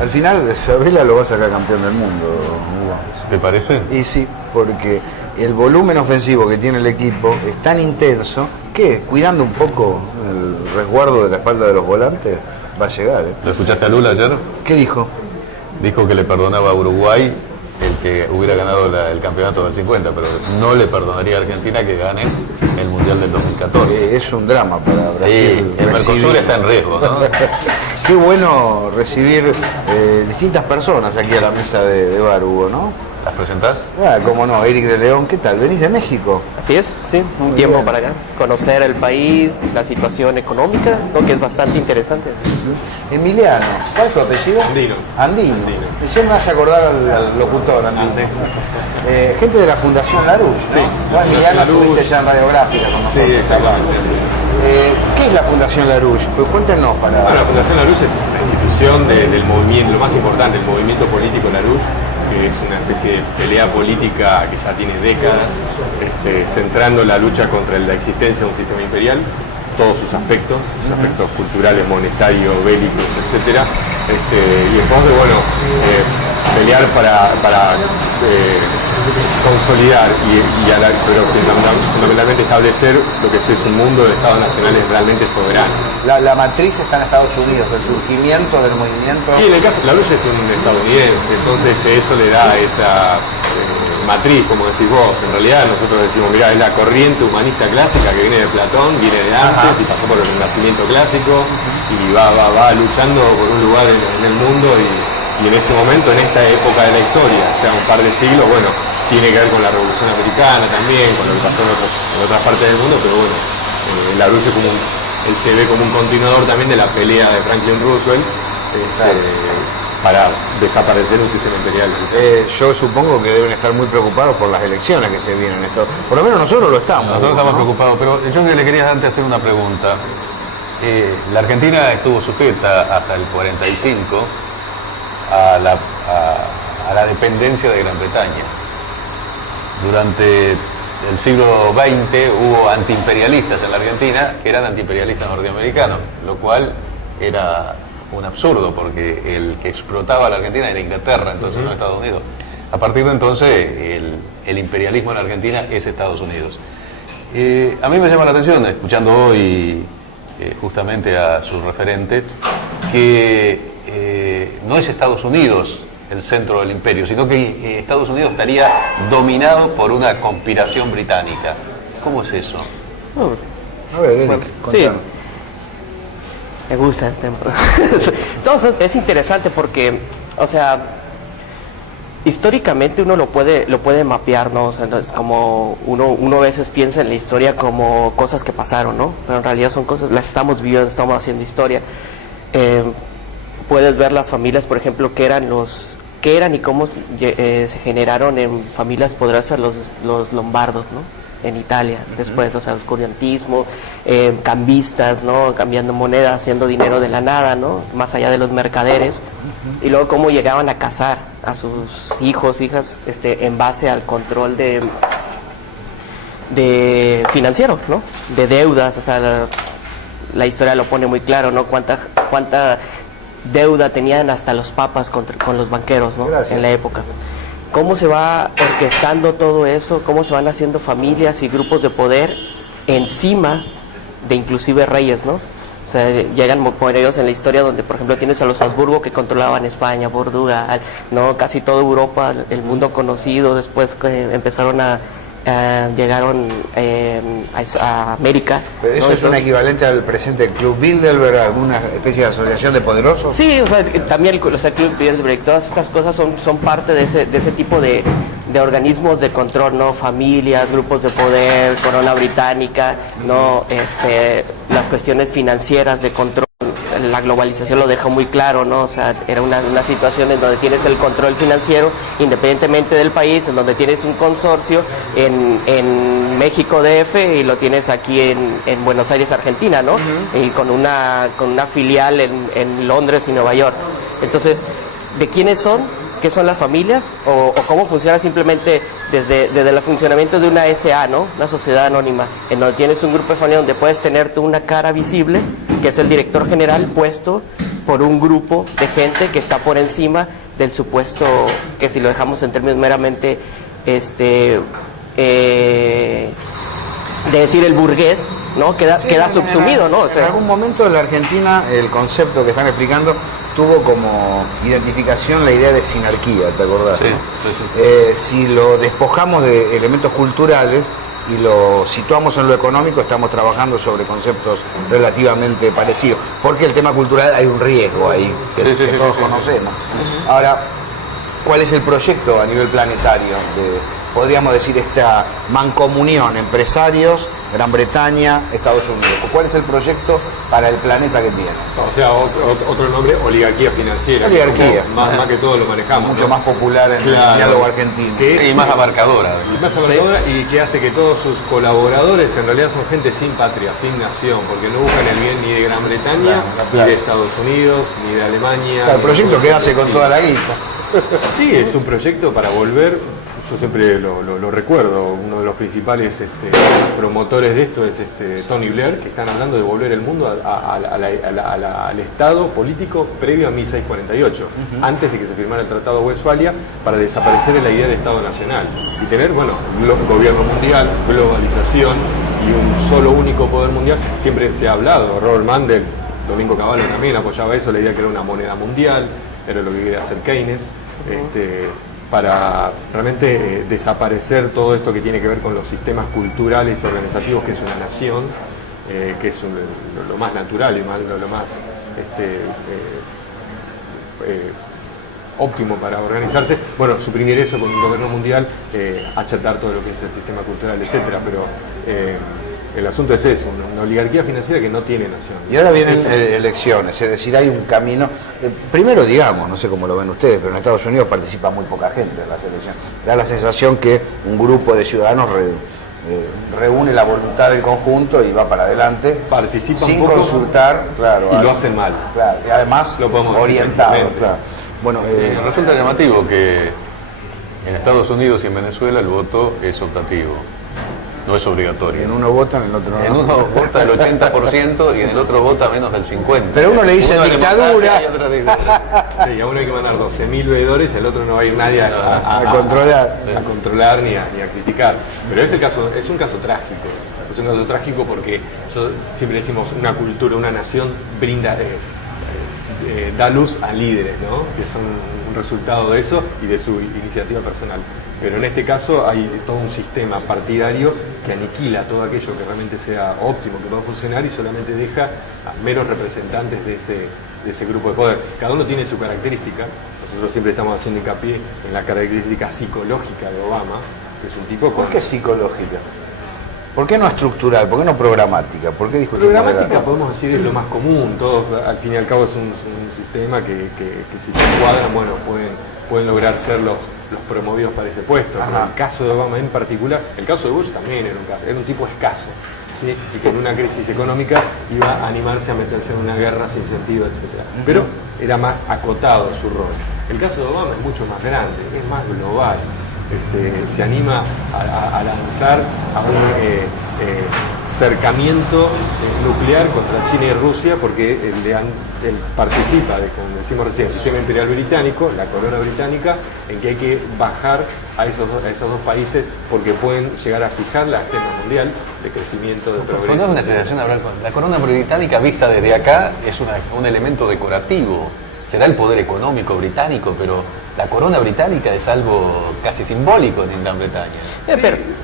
Al final, Sabela lo va a sacar campeón del mundo, Hugo. ¿Te parece? Y sí, porque el volumen ofensivo que tiene el equipo es tan intenso que, cuidando un poco el resguardo de la espalda de los volantes, va a llegar. ¿Lo escuchaste a Lula ayer? ¿Qué dijo? Dijo que le perdonaba a Uruguay el que hubiera ganado el campeonato del 50, pero no le perdonaría a Argentina que gane el Mundial del 2014. Es un drama para Brasil. El Mercosur está en riesgo, ¿no? Qué bueno recibir distintas personas aquí a la mesa de bar, Hugo, ¿no? ¿Las presentás? Cómo no, Eric de León, ¿qué tal? ¿Venís de México? Así es, sí, un tiempo para acá. Conocer el país, la situación económica, ¿no? Que es bastante interesante. Emiliano, ¿cuál es tu apellido? Andino. Andino. Siempre me hace acordar al locutor, Andino. Sí. Gente de la Fundación Larouche, ¿no? Sí. Vos, Emiliano, estuviste ya en Radiográfica con nosotros. Sí, exactamente. ¿Qué es la Fundación Larouche? Pues cuéntenos para... Bueno, la Fundación Larouche es la institución del movimiento, lo más importante, el movimiento político Larouche, que es una especie de pelea política que ya tiene décadas, centrando la lucha contra la existencia de un sistema imperial, todos sus aspectos culturales, monetarios, bélicos, etcétera, y en pos de, pelear para consolidar pero fundamentalmente establecer lo que es un mundo de estados nacionales realmente soberano. La matriz está en Estados Unidos, el surgimiento del movimiento... Y en el caso de Larouche es un estadounidense, entonces eso le da esa matriz, como decís vos. En realidad nosotros decimos, mirá, es la corriente humanista clásica que viene de Platón, viene de antes y pasó por el Renacimiento clásico y va luchando por un lugar en el mundo y en ese momento, en esta época de la historia, ya un par de siglos, tiene que ver con la Revolución Americana también, con lo que pasó en otras partes del mundo, pero Larouche él se ve como un continuador también de la pelea de Franklin Roosevelt para desaparecer un sistema imperial. Yo supongo que deben estar muy preocupados por las elecciones que se vienen. Por lo menos nosotros lo estamos. Nosotros estamos preocupados, pero yo le quería antes hacer una pregunta. La Argentina estuvo sujeta hasta el 45 a la dependencia de Gran Bretaña. Durante el siglo XX hubo antiimperialistas en la Argentina que eran antiimperialistas norteamericanos, lo cual era un absurdo porque el que explotaba a la Argentina era Inglaterra, entonces no Estados Unidos. A partir de entonces el imperialismo en la Argentina es Estados Unidos. A mí me llama la atención, escuchando hoy justamente a su referente, que no es Estados Unidos el centro del imperio, sino que Estados Unidos estaría dominado por una conspiración británica. ¿Cómo es eso? A ver, Eric, sí. Me gusta este tema. Entonces es interesante porque, históricamente uno lo puede mapear, ¿no? O sea, es como uno a veces piensa en la historia como cosas que pasaron, ¿no? Pero en realidad son cosas, las estamos viviendo, estamos haciendo historia. Puedes ver las familias, por ejemplo, que eran y cómo se generaron en familias poderosas los lombardos, ¿no? En Italia, después, o sea, el oscurantismo, cambistas, ¿no? Cambiando moneda, haciendo dinero de la nada, ¿no? Más allá de los mercaderes, y luego cómo llegaban a casar a sus hijos, hijas, en base al control de financiero, ¿no? De deudas, o sea, la historia lo pone muy claro, ¿no? Cuánta deuda tenían hasta los papas con los banqueros, ¿no? Gracias. En la época. Cómo se va orquestando todo eso, cómo se van haciendo familias y grupos de poder encima de inclusive reyes, ¿no? O sea, llegan poderosos en la historia donde, por ejemplo, tienes a los Habsburgo que controlaban España, Portugal, ¿no? Casi todo Europa, el mundo conocido, después llegaron a América. ¿Eso, ¿no? Es un equivalente al presente del Club Bilderberg, alguna especie de asociación de poderosos? Sí, o sea, también el Club Bilderberg, todas estas cosas son parte de ese tipo de organismos de control, ¿no? Familias, grupos de poder, corona británica, ¿no? Las cuestiones financieras de control. La globalización lo deja muy claro, ¿no? O sea, era una situación en donde tienes el control financiero independientemente del país, en donde tienes un consorcio en México DF y lo tienes aquí en Buenos Aires, Argentina, ¿no? Y con una filial en Londres y Nueva York. Entonces, ¿de quiénes son? ¿Qué son las familias? ¿O cómo funciona simplemente desde el funcionamiento de una SA, ¿no? Una sociedad anónima, en donde tienes un grupo de familias donde puedes tener tú una cara visible, que es el director general puesto por un grupo de gente que está por encima del supuesto, que si lo dejamos en términos meramente de decir el burgués, ¿no? Queda subsumido, ¿no? O sea, en algún momento en la Argentina el concepto que están explicando tuvo como identificación la idea de sinarquía, ¿te acordás? Sí, ¿no? sí, sí. Si lo despojamos de elementos culturales y lo situamos en lo económico, estamos trabajando sobre conceptos relativamente parecidos, porque el tema cultural hay un riesgo ahí, que todos conocemos. Ahora, ¿cuál es el proyecto a nivel planetario de, podríamos decir, esta mancomunión, empresarios, Gran Bretaña, Estados Unidos? ¿Cuál es el proyecto para el planeta que tiene? O sea, otro nombre, oligarquía financiera. Oligarquía. Más que todo lo manejamos. Mucho más popular en el diálogo argentino. Y más abarcadora. Y más abarcadora, y que hace que todos sus colaboradores en realidad son gente sin patria, sin nación, porque no buscan el bien ni de Gran Bretaña, ni de Estados Unidos, ni de Alemania. Claro, el proyecto que hace con toda la guita. Sí, es un proyecto para volver. Yo siempre lo recuerdo, uno de los principales promotores de esto es Tony Blair, que están hablando de volver el mundo al Estado político previo a 1648, antes de que se firmara el Tratado de Westfalia, para desaparecer la idea de Estado Nacional y tener, bueno, gobierno mundial, globalización y un solo único poder mundial. Siempre se ha hablado, Robert Mandel, Domingo Cavallo también apoyaba eso, la idea que era una moneda mundial, era lo que quería hacer Keynes. Para realmente desaparecer todo esto que tiene que ver con los sistemas culturales y organizativos que es una nación, que es lo más natural y lo más óptimo para organizarse. Bueno, suprimir eso con un gobierno mundial, achatar todo lo que es el sistema cultural, etcétera, pero el asunto es eso, una oligarquía financiera que no tiene nación. Y ahora vienen elecciones, es decir, hay un camino. Primero, digamos, no sé cómo lo ven ustedes, pero en Estados Unidos participa muy poca gente en las elecciones. Da la sensación que un grupo de ciudadanos reúne la voluntad del conjunto y va para adelante, participa sin un poco, consultar, claro, y lo hacen mal. Claro, y además lo podemos orientado. Claro. Bueno, resulta llamativo que en Estados Unidos y en Venezuela el voto es optativo. No es obligatorio. En uno vota, en el otro no. En uno vota el 80% y en el otro vota menos del 50%. Pero uno le dice dictadura. Sí, a uno hay que mandar 12.000 veedores y al otro no va a ir nadie a controlar ni a criticar. Pero es un caso trágico. Es un caso trágico porque siempre decimos una cultura, una nación brinda, da luz a líderes, ¿no? Que son un resultado de eso y de su iniciativa personal. Pero en este caso hay todo un sistema partidario que aniquila todo aquello que realmente sea óptimo, que pueda funcionar y solamente deja a meros representantes de ese grupo de poder. Cada uno tiene su característica. Nosotros siempre estamos haciendo hincapié en la característica psicológica de Obama, que es un tipo con... ¿Por qué psicológica? ¿Por qué no estructural? ¿Por qué no programática? ¿Por qué discutimos? Programática podemos decir es lo más común. Todos, al fin y al cabo, es un sistema que si se encuadran, bueno, pueden lograr ser los promovidos para ese puesto. Pero el caso de Obama en particular, el caso de Bush también era un tipo escaso, ¿sí? Y que en una crisis económica iba a animarse a meterse en una guerra sin sentido, etc. Pero era más acotado su rol. El caso de Obama es mucho más grande, es más global. Se anima a lanzar a un cercamiento nuclear contra China y Rusia porque él participa como decimos recién, el sistema imperial británico, la corona británica, en que hay que bajar a esos dos países porque pueden llegar a fijar la agenda mundial de crecimiento, de progreso. No es una exageración hablar con la corona británica vista desde acá, es un elemento decorativo. Será el poder económico británico, pero la corona británica es algo casi simbólico en Gran Bretaña.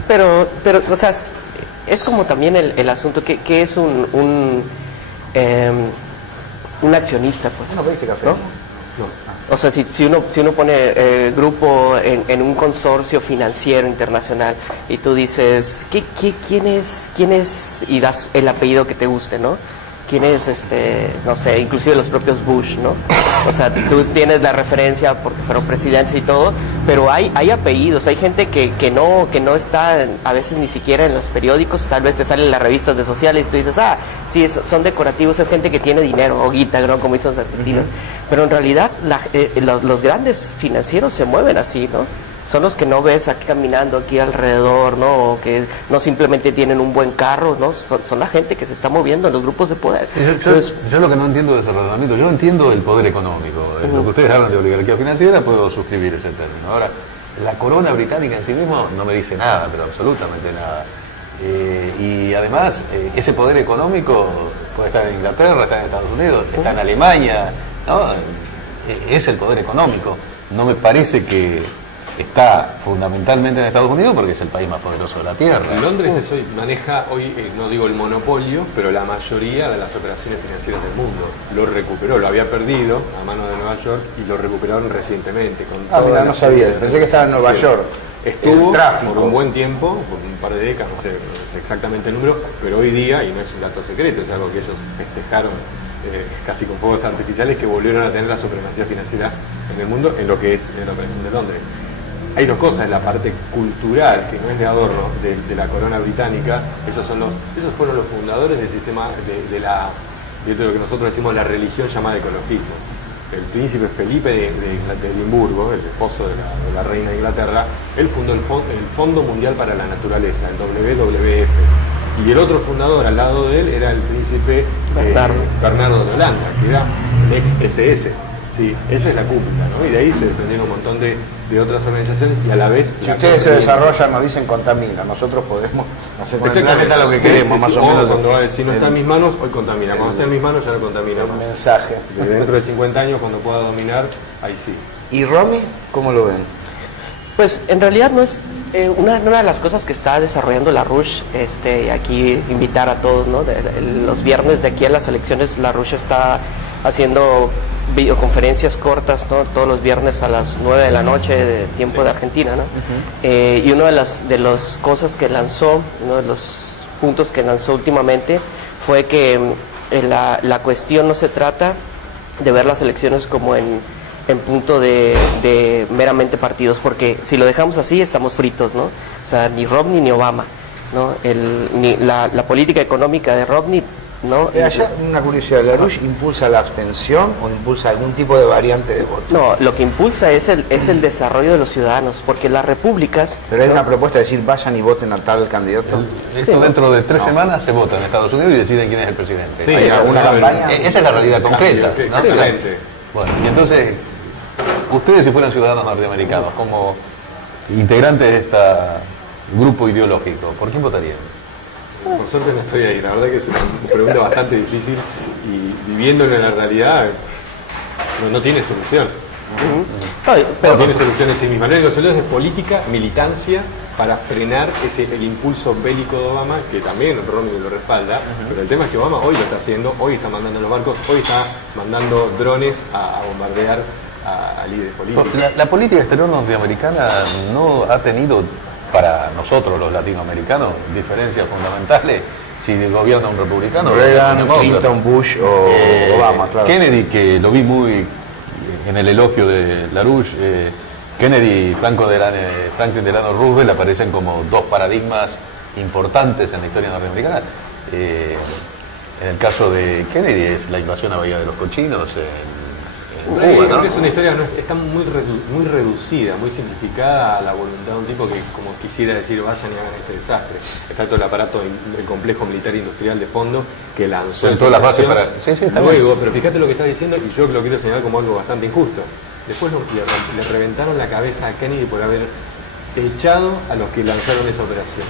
Pero o sea, es como también el asunto que es un accionista, pues. ¿No pediste café? ¿No? No. O sea, si uno pone grupo en un consorcio financiero internacional y tú dices, ¿quién es? Y das el apellido que te guste, ¿no? ¿Quién es, no sé, inclusive los propios Bush, ¿no? O sea, tú tienes la referencia porque fueron presidentes y todo, pero hay apellidos, hay gente que no está a veces ni siquiera en los periódicos, tal vez te salen las revistas de sociales y tú dices, sí, son decorativos, es gente que tiene dinero, o guita, ¿no? Como dicen los argentinos. Pero en realidad los grandes financieros se mueven así, ¿no? son los que no ves aquí caminando aquí alrededor, ¿no? O que no simplemente tienen un buen carro, ¿no? Son la gente que se está moviendo en los grupos de poder. Yo lo que no entiendo de ese razonamiento, yo entiendo el poder económico. Lo que ustedes hablan de oligarquía financiera, puedo suscribir ese término. Ahora, la corona británica en sí mismo no me dice nada, pero absolutamente nada. Y además, ese poder económico puede estar en Inglaterra, está en Estados Unidos, está en Alemania, ¿no? Es el poder económico. No me parece que está fundamentalmente en Estados Unidos porque es el país más poderoso de la Tierra. Londres maneja hoy, no digo el monopolio, pero la mayoría de las operaciones financieras del mundo. Lo recuperó, lo había perdido a manos de Nueva York y lo recuperaron recientemente. Mira, no sabía, pensé que estaba en Nueva York. Estuvo tráfico por un buen tiempo, por un par de décadas, no sé exactamente el número, pero hoy día, y no es un dato secreto, es algo que ellos festejaron casi con fuegos artificiales, que volvieron a tener la supremacía financiera en el mundo en lo que es la operación de Londres. Hay dos cosas, la parte cultural, que no es de adorno, de la corona británica. Ellos fueron los fundadores del sistema de lo que nosotros decimos la religión llamada ecologismo. El príncipe Felipe de Edimburgo, el esposo de la reina de Inglaterra, él fundó el Fondo Mundial para la Naturaleza, el WWF. Y el otro fundador al lado de él era el príncipe Bernardo de Holanda, que era el ex SS. Sí, esa es la cúpula, ¿no? Y de ahí se desprendieron un montón de otras organizaciones y a la vez... Si ustedes se desarrollan, nos dicen contamina, nosotros podemos hacer con el planeta lo que queremos, más o menos. Si no está en mis manos, hoy contamina. Cuando está en mis manos, ya no contamina más. Mensaje. Dentro de 50 años, cuando pueda dominar, ahí sí. ¿Y Romy, cómo lo ven? Pues en realidad no es una de las cosas que está desarrollando LaRouche, aquí invitar a todos, ¿no? Los viernes de aquí a las elecciones, LaRouche está haciendo videoconferencias cortas, ¿no? Todos los viernes a las 9 de la noche de tiempo de Argentina, ¿no? Y una de las cosas que lanzó, uno de los puntos que lanzó últimamente fue que la cuestión no se trata de ver las elecciones como en punto de meramente partidos, porque si lo dejamos así estamos fritos, ¿no? O sea, ni Romney ni Obama, ¿no? La política económica de Romney, ¿no? Allá una curiosidad, ¿LaRouche impulsa la abstención o impulsa algún tipo de variante de voto? No, lo que impulsa es el desarrollo de los ciudadanos, porque las repúblicas... Pero hay una propuesta de decir vayan y voten a tal candidato. Esto dentro de 3 semanas se vota en Estados Unidos y deciden quién es el presidente. Sí, ¿Hay alguna campaña? Esa es la realidad concreta, ¿no? Exactamente. Bueno, y entonces, ustedes si fueran ciudadanos norteamericanos, como integrantes de este grupo ideológico, ¿por quién votarían? Por suerte no estoy ahí, la verdad que es una pregunta bastante difícil y viviéndolo en la realidad no tiene solución. No tiene solución en sí misma. La solución es política, militancia, para frenar el impulso bélico de Obama, que también Romney lo respalda, pero el tema es que Obama hoy lo está haciendo, hoy está mandando los barcos, hoy está mandando drones a bombardear a líderes políticos. La política exterior norteamericana no ha tenido, para nosotros los latinoamericanos, diferencias fundamentales si gobierna un republicano. Reagan, Clinton, Bush o Obama, claro. Kennedy, que lo vi muy en el elogio de LaRouche, Kennedy y Franklin Delano Roosevelt aparecen como dos paradigmas importantes en la historia norteamericana. En el caso de Kennedy es la invasión a Bahía de los Cochinos en Cuba, ¿no? Es una historia, está muy reducida, muy simplificada a la voluntad de un tipo que como quisiera decir vayan y hagan este desastre. Está todo el aparato, el complejo militar industrial de fondo que lanzó todas las bases para... Luego, pero fíjate lo que estás diciendo y yo lo quiero señalar como algo bastante injusto. Después le reventaron la cabeza a Kennedy por haber echado a los que lanzaron esa operación.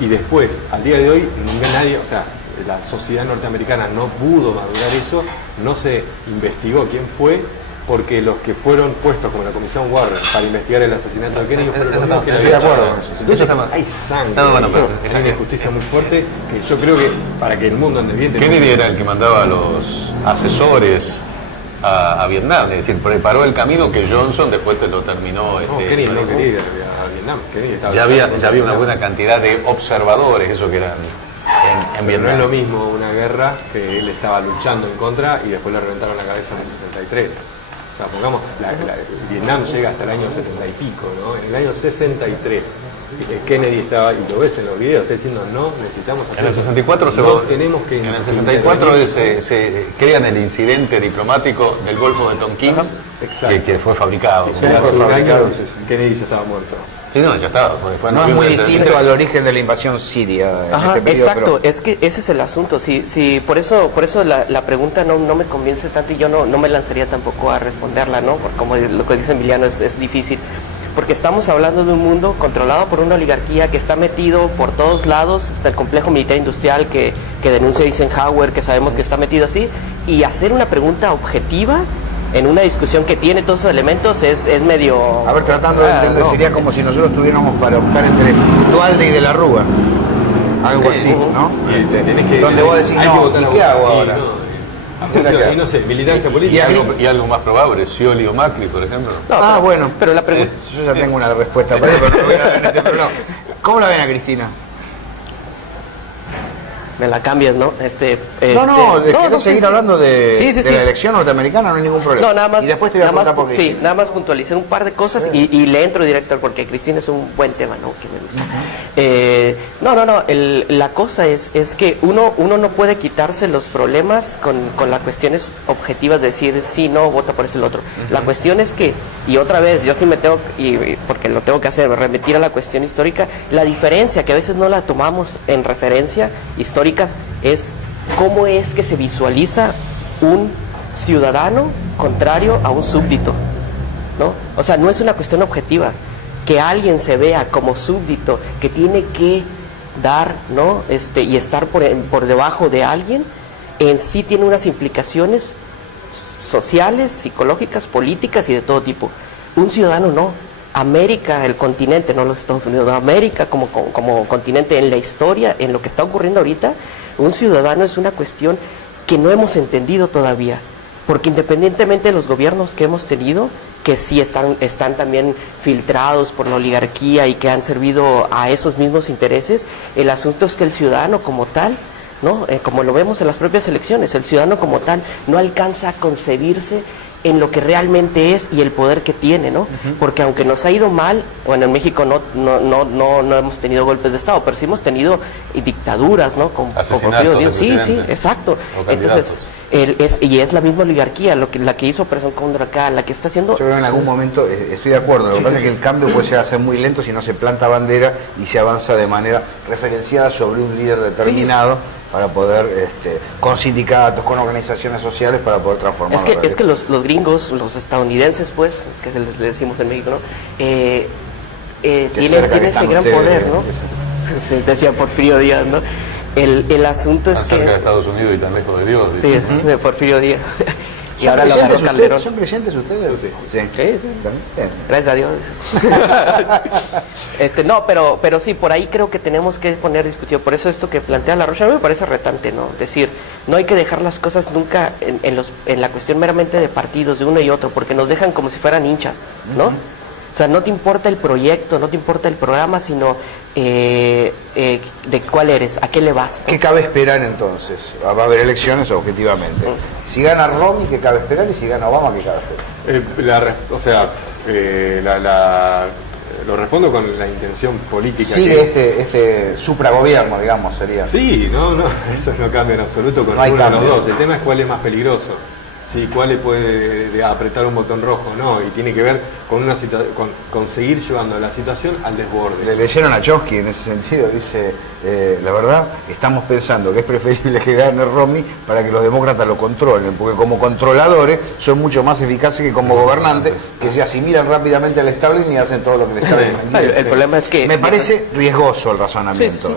Y después, al día de hoy, nadie, o sea, la sociedad norteamericana no pudo madurar eso, no se investigó quién fue, porque los que fueron puestos como la comisión Warren para investigar el asesinato de Kennedy fueron los mismos que estoy de acuerdo. Entonces hay sangre, hay una injusticia muy fuerte que yo creo que para que el mundo ande bien... Kennedy era el que mandaba a los asesores a Vietnam, es decir, preparó el camino que Johnson después te lo terminó. Kennedy no quería ir a Vietnam. Kennedy estaba ya había una buena cantidad de observadores, eso que eran en Vietnam. No es lo mismo una guerra que él estaba luchando en contra y después le reventaron la cabeza en el 63. O sea, pongamos, Vietnam llega hasta el año 70 y pico, ¿no? En el año 63 Kennedy estaba, y lo ves en los videos, está diciendo no necesitamos hacer En el 64 tenemos que en el 64 se crean el incidente diplomático del Golfo de Tonquín, que fue fabricado. Sí, hace un año Kennedy ya estaba muerto. Sí, no, ya estaba. No es muy distinto al origen de la invasión siria. Ajá, exacto, es que ese es el asunto. Sí, por eso la pregunta no me convence tanto y yo no me lanzaría tampoco a responderla, ¿no? Porque como lo que dice Emiliano es difícil. Porque estamos hablando de un mundo controlado por una oligarquía que está metido por todos lados, hasta el complejo militar industrial que denuncia Eisenhower, que sabemos que está metido así, y hacer una pregunta objetiva en una discusión que tiene todos esos elementos es medio... A ver, tratando de entender, sería como si nosotros tuviéramos para optar entre Duhalde y De la Rúa. Algo así, ¿no? Donde vos decís, no, ¿y qué hago ahora? Y no sé, militancia política. Y algo más probable, Scioli o Macri, por ejemplo. No, bueno. Pero la pregunta... Yo ya tengo una respuesta para eso, pero no voy a dar en este programa. ¿Cómo la ven a Cristina? Me la cambias, ¿no? No, seguir hablando de la elección norteamericana, no hay ningún problema. No, nada más. Y después te voy a preguntar por qué. Sí, nada más puntualizar un par de cosas y le entro directo porque Cristina es un buen tema, ¿no? Que me dice. La cosa es que uno no puede quitarse los problemas con las cuestiones objetivas de decir sí, no, vota por este o el otro. La cuestión es que, y otra vez, yo sí me tengo, porque lo tengo que hacer, remitir a la cuestión histórica, la diferencia que a veces no la tomamos en referencia histórica es cómo es que se visualiza un ciudadano contrario a un súbdito, ¿no? O sea, no es una cuestión objetiva que alguien se vea como súbdito, que tiene que dar, ¿no? Y estar por debajo de alguien, en sí tiene unas implicaciones sociales, psicológicas, políticas y de todo tipo. Un ciudadano no. América, el continente, no los Estados Unidos, América como continente en la historia, en lo que está ocurriendo ahorita, un ciudadano es una cuestión que no hemos entendido todavía, porque independientemente de los gobiernos que hemos tenido, que sí están también filtrados por la oligarquía y que han servido a esos mismos intereses, el asunto es que el ciudadano como tal, ¿no? Como lo vemos en las propias elecciones, el ciudadano como tal no alcanza a concebirse en lo que realmente es y el poder que tiene, ¿no? Porque aunque nos ha ido mal, bueno, en México no hemos tenido golpes de Estado, pero sí hemos tenido dictaduras, ¿no? Sí, exacto. Entonces, es la misma oligarquía la que hizo Operación Cóndor acá, la que está haciendo... Yo creo que en algún momento estoy de acuerdo, lo que pasa es que el cambio puede llegar a ser muy lento si no se planta bandera y se avanza de manera referenciada sobre un líder determinado para poder, con sindicatos, con organizaciones sociales, para poder transformar. Es que los gringos, los estadounidenses, pues, es que le decimos en México, ¿no? Tienen ese gran poder, ¿no? Decía Porfirio Díaz, ¿no? El asunto es que... cerca de Estados Unidos y tan lejos de Dios. Sí, de Porfirio Díaz. Y ahora lo agarró Calderón. ¿Son creyentes ustedes? Sí. Gracias a Dios. No, pero sí, por ahí creo que tenemos que poner discutido. Por eso esto que plantea La Rocha me parece retante, ¿no? Decir, no hay que dejar las cosas nunca en la cuestión meramente de partidos, de uno y otro, porque nos dejan como si fueran hinchas, ¿no? O sea, no te importa el proyecto, no te importa el programa, sino de cuál eres, a qué le vas, ¿no? ¿Qué cabe esperar entonces? Va a haber elecciones objetivamente. Si gana Romney, ¿qué cabe esperar? Y si gana Obama, ¿qué cabe esperar? Lo respondo con la intención política. Sigue este supragobierno, digamos, sería. Sí, no, eso no cambia en absoluto con ninguno de los dos. El tema es cuál es más peligroso. Sí, cuál le puede apretar un botón rojo, no, y tiene que ver con con seguir llevando la situación al desborde. Le leyeron a Chomsky en ese sentido, dice, la verdad, estamos pensando que es preferible que gane Romney para que los demócratas lo controlen, porque como controladores son mucho más eficaces que como gobernantes, que se asimilan rápidamente al establishment y hacen todo lo que les establishment. El problema es que... Me parece riesgoso el razonamiento. Sí.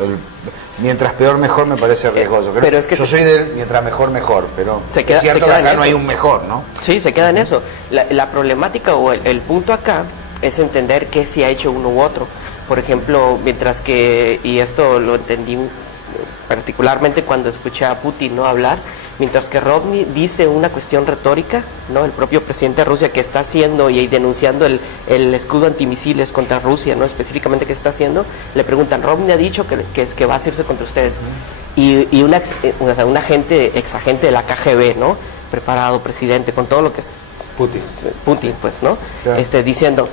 Mientras peor mejor me parece riesgoso. Pero es que yo soy del mientras mejor mejor, pero es cierto que acá no hay un mejor, ¿no? Sí, se queda en eso. La problemática o el punto acá es entender qué se ha hecho uno u otro. Por ejemplo, mientras que, y esto lo entendí particularmente cuando escuché a Putin no hablar, mientras que Romney dice una cuestión retórica, ¿no? El propio presidente de Rusia que está haciendo y denunciando el escudo antimisiles contra Rusia, ¿no? Específicamente que está haciendo, le preguntan, Romney ha dicho que va a hacerse contra ustedes. Y un ex agente de la KGB, ¿no? Preparado, presidente, con todo lo que es Putin, pues, ¿no? Claro. Diciendo,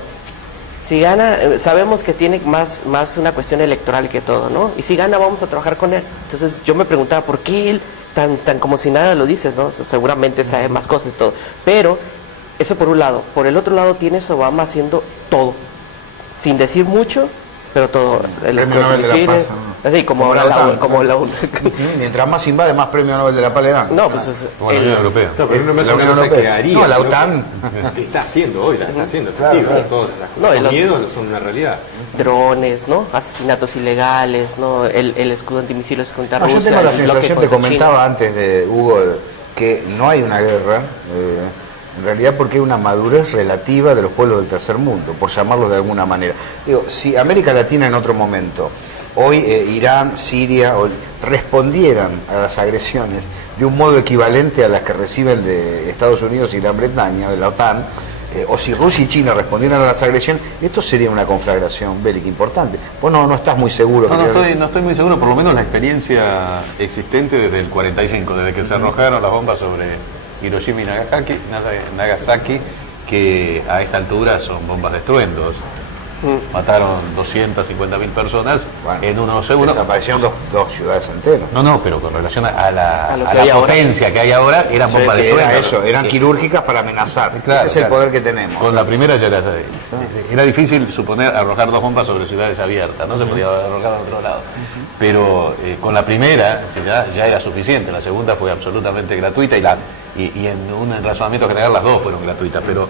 Si gana, sabemos que tiene más una cuestión electoral que todo, ¿no? Y si gana, vamos a trabajar con él. Entonces yo me preguntaba, ¿por qué él tan como si nada lo dices, ¿no? O sea, seguramente sabe más cosas y todo. Pero eso por un lado. Por el otro lado tienes a Obama haciendo todo. Sin decir mucho, pero todo. El Premio Nobel de la Paz, ¿no? Así como Como ahora la OTAN, como la ONU. Mientras más invade, más premio Nobel de la Paz le dan. No, pues es, Como la Unión Europea. No, pero no me La Unión cosa que Europea. haría. No, la sino OTAN. que está haciendo hoy, la está haciendo. Claro, efectivo, claro. todas esas No, cosas. y Los los- miedos son una realidad. drones, ¿no? Asesinatos ilegales, ¿no? El escudo antimisiles contra No, yo Rusia. tengo la el bloque sensación, te contra comentaba China. antes de Hugo, que no hay una guerra, en realidad porque hay una madurez relativa de los pueblos del tercer mundo, por llamarlo de alguna manera. Digo, si América Latina en otro momento, hoy Irán, Siria, respondieran a las agresiones de un modo equivalente a las que reciben de Estados Unidos y Gran Bretaña, de la OTAN, o si Rusia y China respondieran a las agresiones, esto sería una conflagración bélica importante. Vos no estás muy seguro. No estoy muy seguro, por lo menos la experiencia existente desde el 45, desde que se arrojaron las bombas sobre Hiroshima y Nagasaki, que a esta altura son bombas de estruendos. Mataron 250.000 personas Bueno, en unos segundos. Desaparecieron dos ciudades enteras. No, pero con relación a la, lo a que la hay ahora. potencia que hay ahora, eran bombas de Era estruendos. eso, eran quirúrgicas para amenazar. Claro, Este es el claro. poder que tenemos. Con la primera ya era difícil suponer arrojar dos bombas sobre ciudades abiertas, no se podía arrojar a otro lado. Pero con la primera ya era suficiente, la segunda fue absolutamente gratuita y en un razonamiento general las dos fueron gratuitas, pero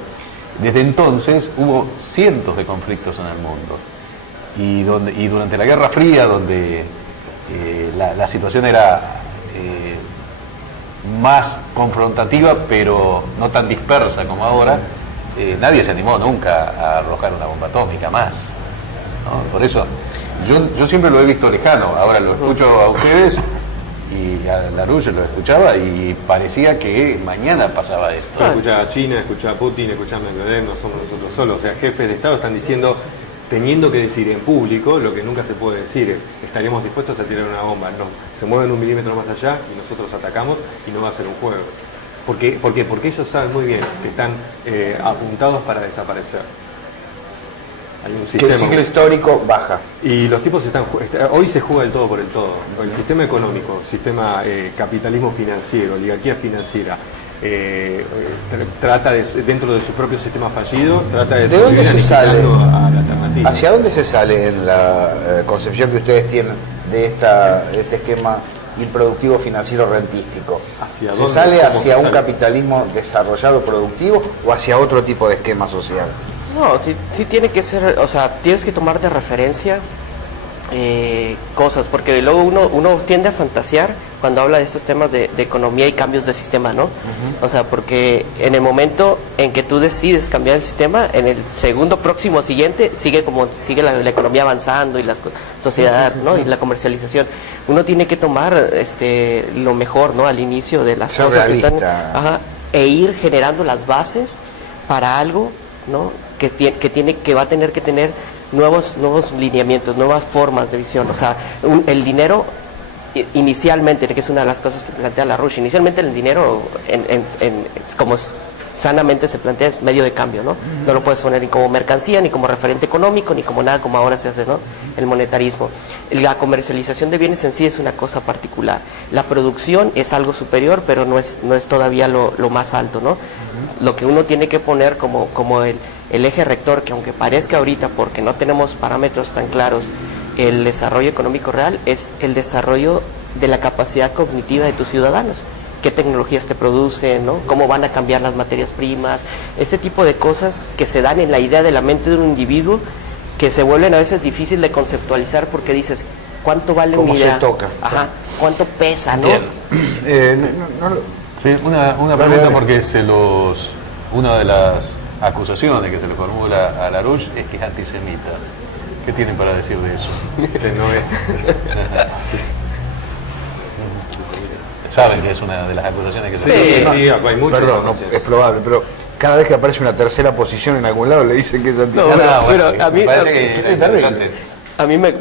desde entonces hubo cientos de conflictos en el mundo. Y durante la Guerra Fría, donde la situación era más confrontativa, pero no tan dispersa como ahora, nadie se animó nunca a arrojar una bomba atómica más, ¿no? Por eso, yo siempre lo he visto lejano, ahora lo escucho a ustedes y a Larouche lo escuchaba y parecía que mañana pasaba esto. Escucha a China, escucha a Putin, escucha a Medvedev, no somos nosotros solos. O sea, jefes de Estado están diciendo, teniendo que decir en público lo que nunca se puede decir. Estaríamos dispuestos a tirar una bomba. No, se mueven 1 milímetro más allá y nosotros atacamos y no va a ser un juego. ¿Por qué? Porque ellos saben muy bien que están apuntados para desaparecer. Hay un Que el sistema. ciclo histórico baja. Y los tipos hoy se juega el todo por el todo. El sistema económico, sistema capitalismo financiero, oligarquía financiera, trata de, dentro de su propio sistema fallido, trata de ¿De dónde se sale? aniquilando a la alternativa. ¿Hacia dónde se sale en la concepción que ustedes tienen de este esquema improductivo financiero rentístico? ¿Hacia ¿Se dónde? sale ¿Cómo hacia se un sale? capitalismo desarrollado productivo o hacia otro tipo de esquema social? No, sí tiene que ser, o sea, tienes que tomar de referencia cosas, porque luego uno tiende a fantasear cuando habla de estos temas de economía y cambios de sistema, ¿no? O sea, porque en el momento en que tú decides cambiar el sistema, en el segundo próximo siguiente sigue la economía avanzando y la sociedad, ¿no? Y la comercialización. Uno tiene que tomar lo mejor, ¿no? Al inicio de las Ser cosas que están, realista. ajá, e ir generando las bases para algo, ¿no? Que va a tener que tener nuevos lineamientos, nuevas formas de visión. O sea, el dinero inicialmente, que es una de las cosas que plantea Larouche, inicialmente el dinero como sanamente se plantea es medio de cambio, ¿no? No lo puedes poner ni como mercancía, ni como referente económico, ni como nada como ahora se hace, ¿no? El monetarismo. La comercialización de bienes en sí es una cosa particular. La producción es algo superior, pero no es todavía lo más alto, ¿no? Lo que uno tiene que poner como el eje rector, que aunque parezca ahorita, porque no tenemos parámetros tan claros, el desarrollo económico real es el desarrollo de la capacidad cognitiva de tus ciudadanos. Qué tecnologías te producen, ¿no? Cómo van a cambiar las materias primas, este tipo de cosas que se dan en la idea de la mente de un individuo, que se vuelven a veces difícil de conceptualizar porque dices, ¿cuánto vale ¿Cómo una se idea? toca? Ajá, ¿cuánto pesa, no? Sí, una Dale, pregunta dale. porque una de las acusaciones que se le formula a Larouche es que es antisemita. ¿Qué tienen para decir de eso? Que no es. Saben que es una de las acusaciones que se Sí. le Sí, hay mucho. Perdón, no, es probable, pero cada vez que aparece una tercera posición en algún lado le dicen que es antisemita. pero a mí- me parece que es es terrible. interesante. A mí me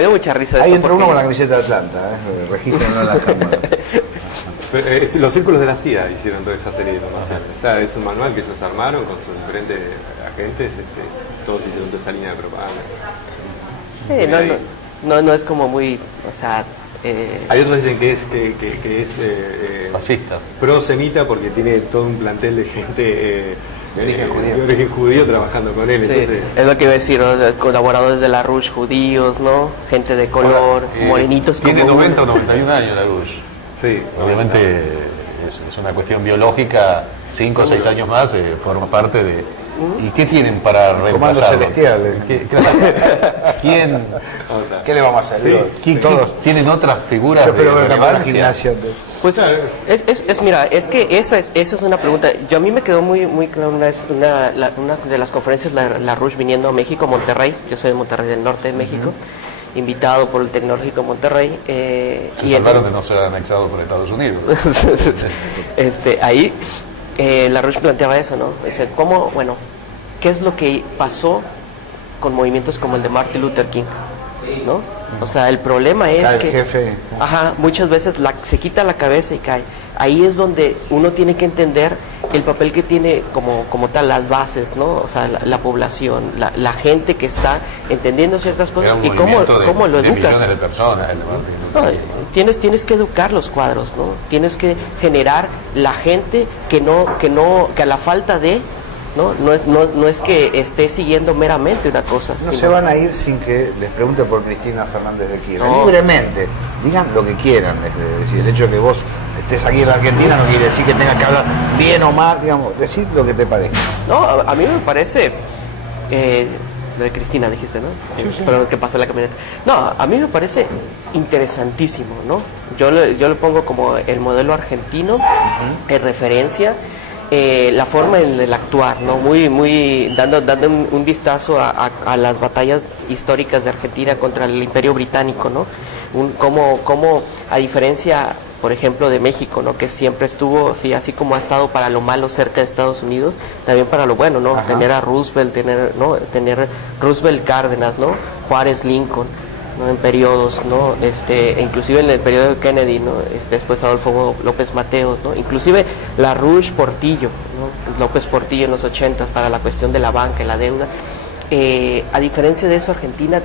dio mucha risa Ahí eso entró uno porque- con la camiseta de Atlanta, regístrenlo en la cámara. Los Círculos de la CIA hicieron toda esa serie de información. Es un manual que ellos armaron con sus diferentes agentes, todos hicieron toda esa línea de propaganda. No es como muy, o sea... Hay otros que dicen que es fascista, prosemita porque tiene todo un plantel de gente de origen judío trabajando con él. Sí, entonces... es lo que iba a decir, ¿no? Colaboradores de la Rouge judíos, ¿no? Gente de color, morenitos como... Tiene 90 o 91 años la Rouge. Sí. Obviamente es una cuestión biológica, 5 o 6 años más forma parte de... ¿Y qué tienen para reemplazarlo? Comandos celestiales. ¿Quién? ¿Qué le vamos a hacer? Todos tienen otras figuras Yo de espero ver la relevancia. gimnasia. Pues mira, es que esa es una pregunta. A mí me quedó muy claro una de las conferencias, la Rouge viniendo a México, Monterrey. Yo soy de Monterrey, del norte de México, invitado por el Tecnológico de Monterrey. Se salvaron de no ser anexados por Estados Unidos. Ahí la Rouge planteaba eso, ¿no? Dice, ¿qué es lo que pasó con movimientos como el de Martin Luther King? ¿No? O sea, el problema es que jefe. Muchas veces se quita la cabeza y cae. Ahí es donde uno tiene que entender el papel que tiene como tal las bases, ¿no? O sea, la población, la gente que está entendiendo ciertas cosas y cómo lo educas. Millones de personas, Tienes que educar los cuadros, ¿no? Tienes que generar la gente que a la falta de no es que esté siguiendo meramente una cosa. No se van a ir sin que les pregunte por Cristina Fernández de Kirchner. Libremente, digan lo que quieran. Es decir, el hecho de que vos estés aquí en la Argentina no quiere decir que tengas que hablar bien o mal, digamos, decir lo que te parezca. No, a mí me parece... lo de Cristina dijiste, ¿no? Sí. Pero que pasó la camioneta. No, a mí me parece interesantísimo, ¿no? Yo lo pongo como el modelo argentino, en referencia... la forma en el actuar, ¿no? Muy dando un vistazo a las batallas históricas de Argentina contra el Imperio Británico, ¿no? Cómo a diferencia, por ejemplo, de México, ¿no? Que siempre estuvo, sí, así como ha estado para lo malo cerca de Estados Unidos, también para lo bueno, ¿no? Tener a Roosevelt, tener Roosevelt, Cárdenas, ¿no? Juárez, Lincoln, ¿no? En periodos, ¿no? Inclusive en el periodo de Kennedy, ¿no? Después Adolfo López Mateos, ¿no? Inclusive la Rouge Portillo, ¿no? López Portillo en los 80 para la cuestión de la banca y la deuda. A diferencia de eso, Argentina,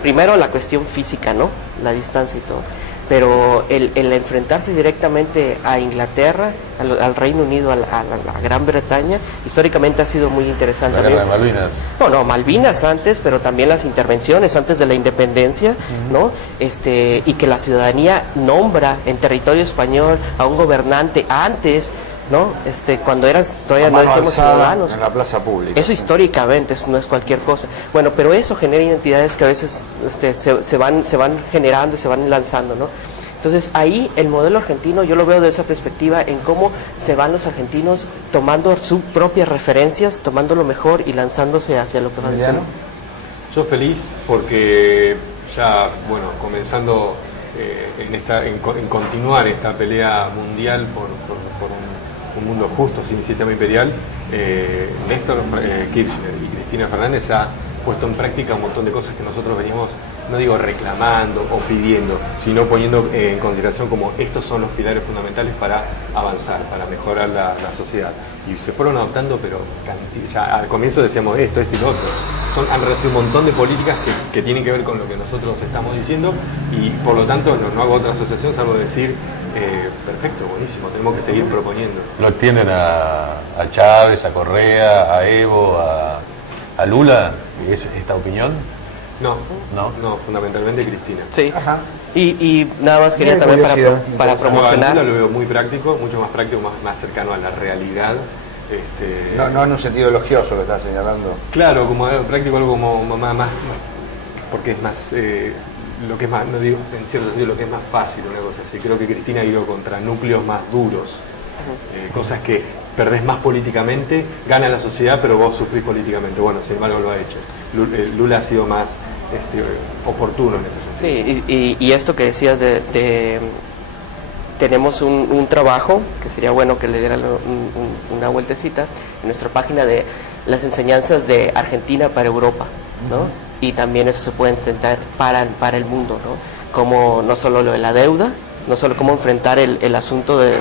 primero la cuestión física, ¿no? La distancia y todo. Pero el enfrentarse directamente a Inglaterra, al Reino Unido, a la Gran Bretaña, históricamente ha sido muy interesante. La guerra de Malvinas. No, Malvinas antes, pero también las intervenciones antes de la independencia, ¿no? Y que la ciudadanía nombra en territorio español a un gobernante antes, ¿no? Cuando todavía no éramos ciudadanos. En la plaza pública. Eso históricamente, eso no es cualquier cosa. Bueno, pero eso genera identidades que a veces se van generando y se van lanzando, ¿no? Entonces ahí el modelo argentino yo lo veo de esa perspectiva, en cómo se van los argentinos tomando sus propias referencias, tomando lo mejor y lanzándose hacia lo que van a ser. Yo feliz porque ya, comenzando en continuar esta pelea mundial por un mundo justo, sin sistema imperial, Néstor Kirchner y Cristina Fernández ha puesto en práctica un montón de cosas que nosotros venimos, no digo reclamando o pidiendo, sino poniendo en consideración como estos son los pilares fundamentales para avanzar, para mejorar la sociedad. Y se fueron adoptando, pero ya al comienzo decíamos esto y lo otro. Han recibido un montón de políticas que tienen que ver con lo que nosotros estamos diciendo y por lo tanto no hago otra asociación salvo decir perfecto, buenísimo, tenemos que seguir proponiendo. ¿Lo extienden a Chávez, a Correa, a Evo, a Lula? ¿Es esta opinión? No, fundamentalmente Cristina. Sí. Ajá. Y nada más quería también para promocionar. Lula lo veo muy práctico, mucho más práctico, más cercano a la realidad. No en un sentido elogioso lo estás señalando. Claro, como algo práctico, algo como más porque es más lo que es más, no digo en cierto sentido lo que es más fácil, una cosa así. Creo que Cristina ha ido contra núcleos más duros, cosas que perdés más políticamente, gana la sociedad, pero vos sufrís políticamente. Bueno, sin embargo lo ha hecho. Lula ha sido más oportuno en ese sentido. Sí, y esto que decías tenemos un trabajo que sería bueno que le dieran una vueltecita en nuestra página de las enseñanzas de Argentina para Europa, ¿no? Y también eso se puede intentar para el mundo, ¿no? Como no solo lo de la deuda, no solo cómo enfrentar el asunto de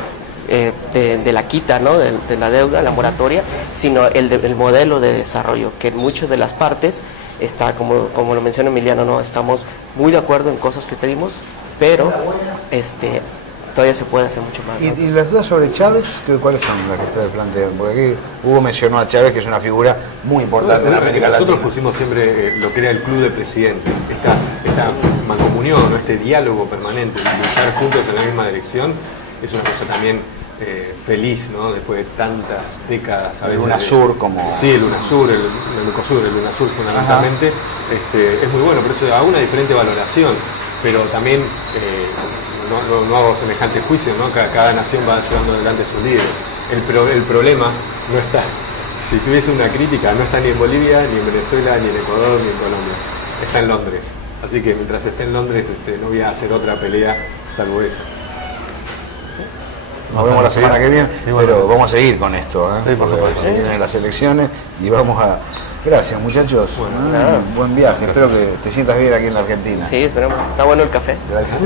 la quita, ¿no? de la deuda, la moratoria, sino el modelo de desarrollo, que en muchas de las partes está, como lo menciona Emiliano, ¿no? Estamos muy de acuerdo en cosas que pedimos, pero todavía se puede hacer mucho más, ¿no? ¿Y las dudas sobre Chávez, cuáles son las que ustedes plantean? Porque aquí Hugo mencionó a Chávez, que es una figura muy importante en América Nosotros Latina. pusimos siempre lo que era el club de presidentes, esta mancomunión, ¿no? Este diálogo permanente, luchar juntos en la misma dirección, es una cosa también feliz, ¿no? Después de tantas décadas, a El veces. UNASUR como... Sí, el UNASUR, el Mercosur, el UNASUR fundamentalmente, es muy bueno, por eso hago una diferente valoración, pero también no hago semejante juicio, ¿no? Cada nación va llevando adelante sus líderes. El problema no está, si tuviese una crítica, no está ni en Bolivia, ni en Venezuela, ni en Ecuador, ni en Colombia, está en Londres. Así que mientras esté en Londres no voy a hacer otra pelea salvo esa. Nos vemos la semana que viene, pero vamos a seguir con esto, ¿eh? Sí, por Porque supuesto. vienen las elecciones y vamos a... Gracias, muchachos. Buen viaje. Espero que te sientas bien aquí en la Argentina. Sí, esperemos. Está bueno el café. Gracias.